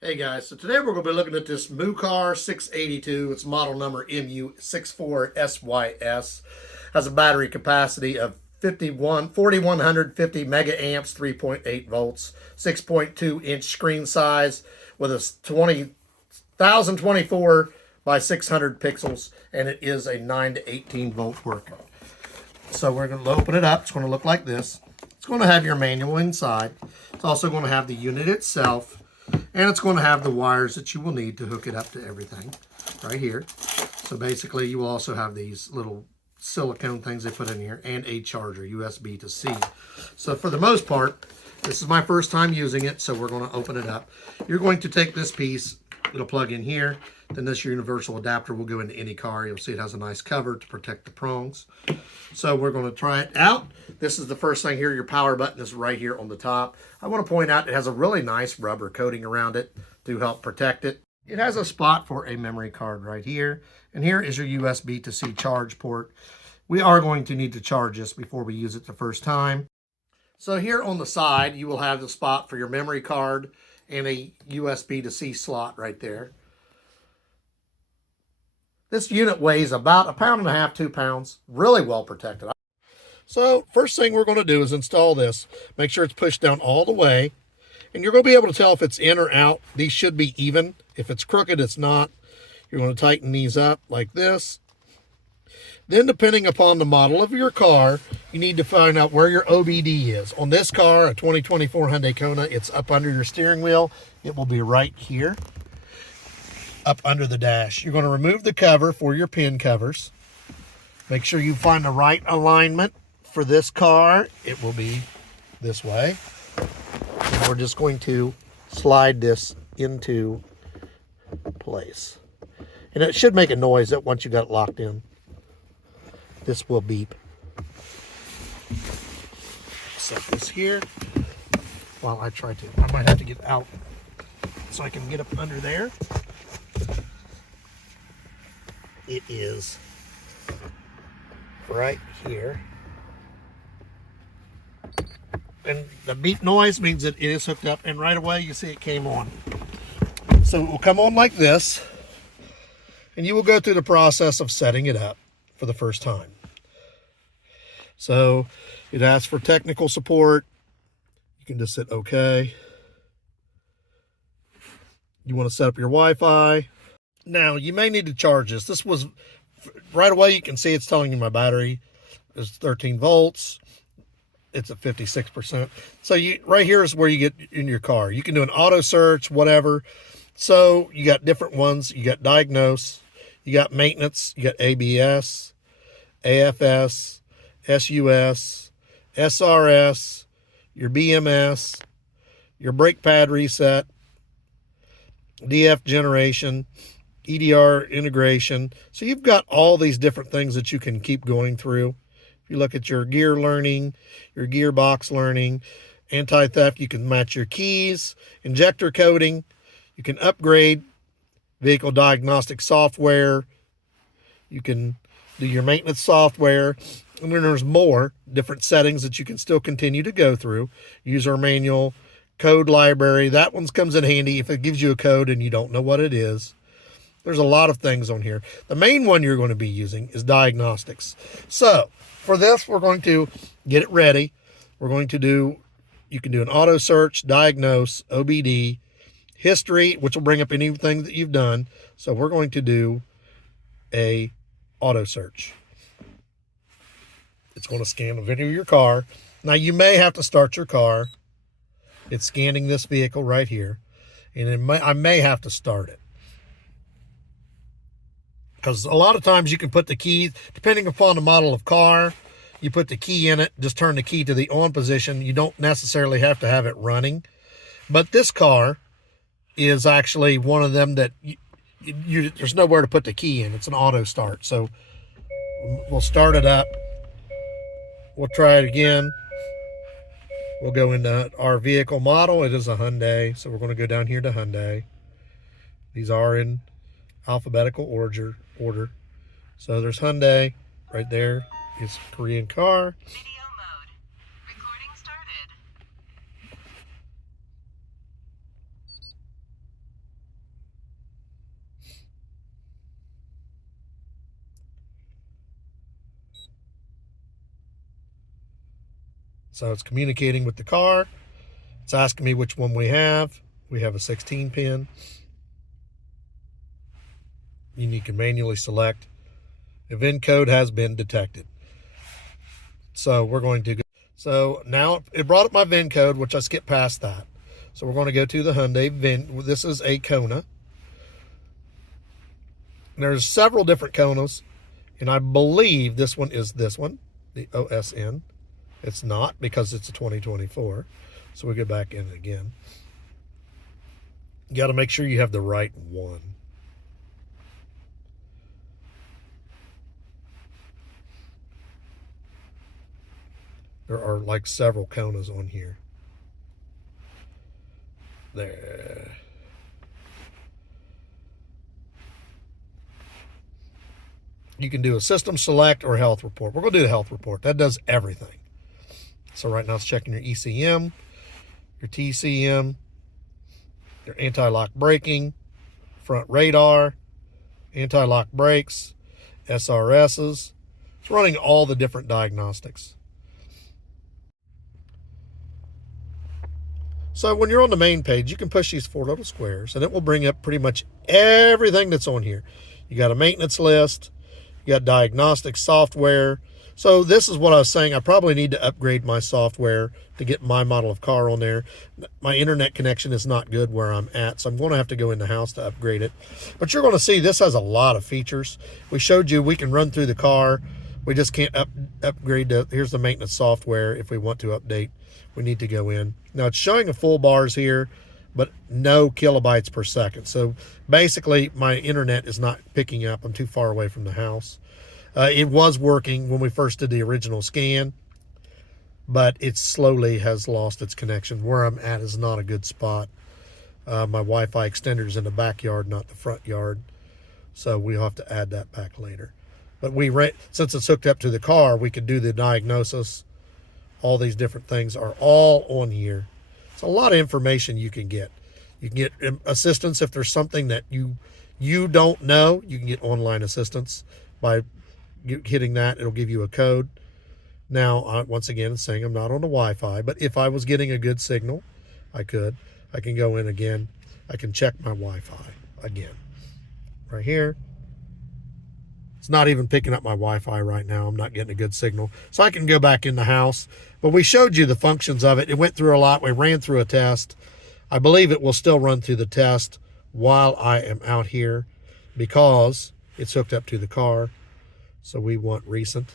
Hey guys, so today we're going to be looking at this MUCAR 682. It's model number MU64SYS. Has a battery capacity of 4,150 mega amps, 3.8 volts, 6.2-inch screen size with a 20,024 by 600 pixels, and it is a 9 to 18 volt worker. So we're going to open it up. It's going to look like this. It's going to have your manual inside. It's also going to have the unit itself. And it's going to have the wires that you will need to hook it up to everything right here. So basically you will also have these little silicone things they put in here and a charger, USB to C. So for the most part, this is my first time using it, so we're going to open it up. You're going to take this piece, it'll plug in here. Then this universal adapter will go into any car. You'll see it has a nice cover to protect the prongs. So we're going to try it out. This is the first thing here. Your power button is right here on the top. I want to point out it has a really nice rubber coating around it to help protect it. It has a spot for a memory card right here. And here is your USB to C charge port. We are going to need to charge this before we use it the first time. So here on the side, you will have the spot for your memory card and a USB to C slot right there. This unit weighs about 1.5 pounds, 2 pounds, really well protected. So first thing we're going to do is install this. Make sure it's pushed down all the way. And you're going to be able to tell if it's in or out. These should be even. If it's crooked, it's not. You're going to tighten these up like this. Then depending upon the model of your car, you need to find out where your OBD is. On this car, a 2024 Hyundai Kona, it's up under your steering wheel. It will be right here, up under the dash. You're going to remove the cover for your pin covers. Make sure you find the right alignment for this car. It will be this way. And we're just going to slide this into place. And it should make a noise that once you got it locked in. This will beep. Set this here while I try to. I might have to get out so I can get up under there. It is right here. And the beep noise means that it is hooked up, and right away you see it came on. So it will come on like this, and you will go through the process of setting it up for the first time. So it asks for technical support. You can just hit OK. You want to set up your Wi-Fi. Now, you may need to charge this. This was, right away you can see it's telling you my battery is 13 volts. It's at 56%. So right here is where you get in your car. You can do an auto search, whatever. So you got different ones. You got diagnose, you got maintenance, you got ABS, AFS, SUS, SRS, your BMS, your brake pad reset, DF generation, EDR integration. So you've got all these different things that you can keep going through. If you look at your gear learning, your gearbox learning, anti-theft, you can match your keys, injector coding, you can upgrade vehicle diagnostic software, you can do your maintenance software, and then there's more different settings that you can still continue to go through. User manual, code library, that one comes in handy if it gives you a code and you don't know what it is. There's a lot of things on here. The main one you're going to be using is diagnostics. So for this, we're going to get it ready. We're going to do, you can do an auto search, diagnose, OBD, history, which will bring up anything that you've done. So we're going to do a auto search. It's going to scan the video of your car. Now you may have to start your car. It's scanning this vehicle right here. And I may have to start it. Because a lot of times you can put the key, depending upon the model of car, you put the key in it, just turn the key to the on position. You don't necessarily have to have it running. But this car is actually one of them that there's nowhere to put the key in. It's an auto start. So we'll start it up. We'll try it again. We'll go into our vehicle model. It is a Hyundai. So we're going to go down here to Hyundai. These are in alphabetical order. So there's Hyundai right there. It's a Korean car. Video mode. Recording started. So it's communicating with the car. It's asking me which one we have. We have a 16 pin. You can manually select. A VIN code has been detected. So we're going to go. So now it brought up my VIN code, which I skipped past that. So we're going to go to the Hyundai VIN. This is a Kona. There's several different Konas, and I believe this one is this one, the OSN. It's not, because it's a 2024. So we go back in again. You got to make sure you have the right one. There are like several Konas on here. There. You can do a system select or health report. We're going to do the health report. That does everything. So right now it's checking your ECM, your TCM, your anti-lock braking, front radar, anti-lock brakes, SRSs. It's running all the different diagnostics. So when you're on the main page, you can push these 4 little squares, and it will bring up pretty much everything that's on here. You got a maintenance list. You got diagnostic software. So this is what I was saying. I probably need to upgrade my software to get my model of car on there. My internet connection is not good where I'm at, so I'm going to have to go in the house to upgrade it. But you're going to see this has a lot of features. We showed you we can run through the car. We just can't upgrade. Here's the maintenance software. If we want to update, we need to go in. Now it's showing a full bars here, but no kilobytes per second. So basically my internet is not picking up. I'm too far away from the house. It was working when we first did the original scan, but it slowly has lost its connection. Where I'm at is not a good spot. My Wi-Fi extender is in the backyard, not the front yard. So we'll have to add that back later. But since it's hooked up to the car, we could do the diagnosis. All these different things are all on here. It's a lot of information you can get. You can get assistance if there's something that you don't know. You can get online assistance by hitting that. It'll give you a code. Now, once again, it's saying I'm not on the Wi-Fi, but if I was getting a good signal, I can go in again. I can check my Wi-Fi again. Right here. It's not even picking up my Wi-Fi right now. I'm not getting a good signal. So I can go back in the house. But we showed you the functions of it. It went through a lot. We ran through a test. I believe it will still run through the test while I am out here because it's hooked up to the car. So we want recent.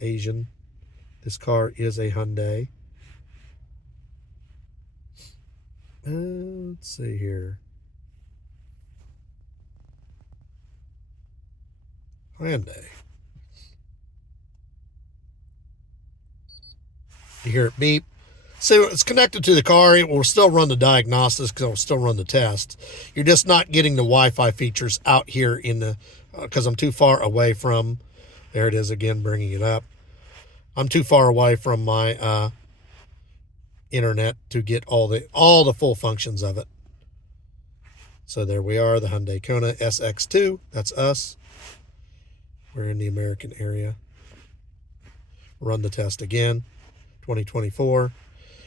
Asian. This car is a Hyundai. Let's see here. Hyundai. You hear it beep. So it's connected to the car. It will still run the diagnostics because it will still run the test. You're just not getting the Wi-Fi features out here in the, because I'm too far away from, there it is again, bringing it up. I'm too far away from my internet to get all the full functions of it. So there we are, the Hyundai Kona SX2. That's us. We're in the American area. Run the test again. 2024.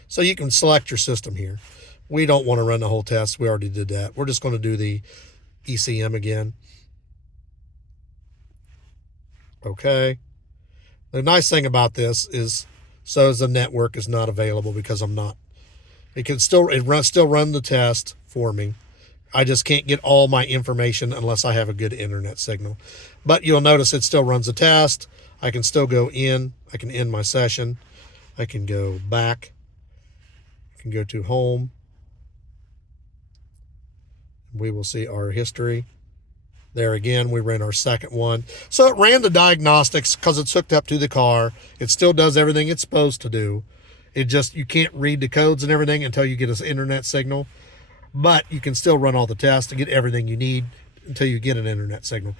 So you can select your system here. We don't want to run the whole test. We already did that. We're just going to do the ECM again. Okay. The nice thing about this is, so as the network is not available because I'm not. It can still run the test for me. I just can't get all my information unless I have a good internet signal. But you'll notice it still runs the test. I can still go in. I can end my session. I can go back. I can go to home. We will see our history. There again, we ran our second one. So it ran the diagnostics because it's hooked up to the car. It still does everything it's supposed to do. It just, you can't read the codes and everything until you get an internet signal. But you can still run all the tests to get everything you need until you get an internet signal.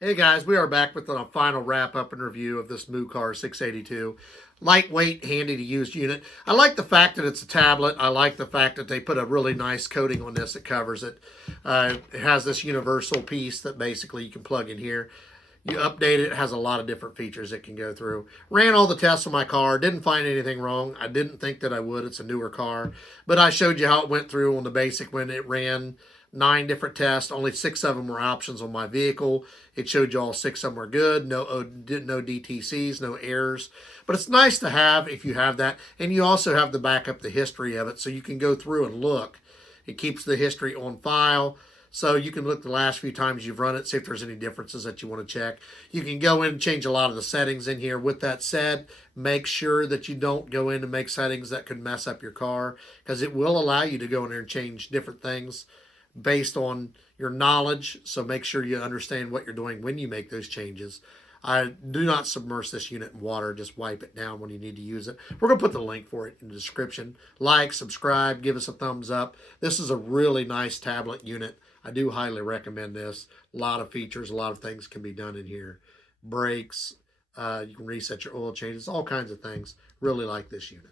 Hey guys, we are back with a final wrap-up and review of this MUCAR 682. Lightweight, handy-to-use unit. I like the fact that it's a tablet. I like the fact that they put a really nice coating on this that covers it. It has this universal piece that basically you can plug in here. You update it, it has a lot of different features it can go through. Ran all the tests on my car, didn't find anything wrong. I didn't think that I would. It's a newer car. But I showed you how it went through on the basic when it ran 9 different tests. Only 6 of them were options on my vehicle. It showed you all 6 of them were good. No DTCs, no errors. But it's nice to have if you have that. And you also have the backup, the history of it, so you can go through and look. It keeps the history on file. So you can look the last few times you've run it, see if there's any differences that you want to check. You can go in and change a lot of the settings in here. With that said, make sure that you don't go in and make settings that could mess up your car, because it will allow you to go in there and change different things based on your knowledge. So make sure you understand what you're doing when you make those changes. I do not submerge this unit in water. Just wipe it down when you need to use it. We're going to put the link for it in the description. Like, subscribe, give us a thumbs up. This is a really nice tablet unit. I do highly recommend this. A lot of features, a lot of things can be done in here. Brakes, you can reset your oil changes, all kinds of things. Really like this unit.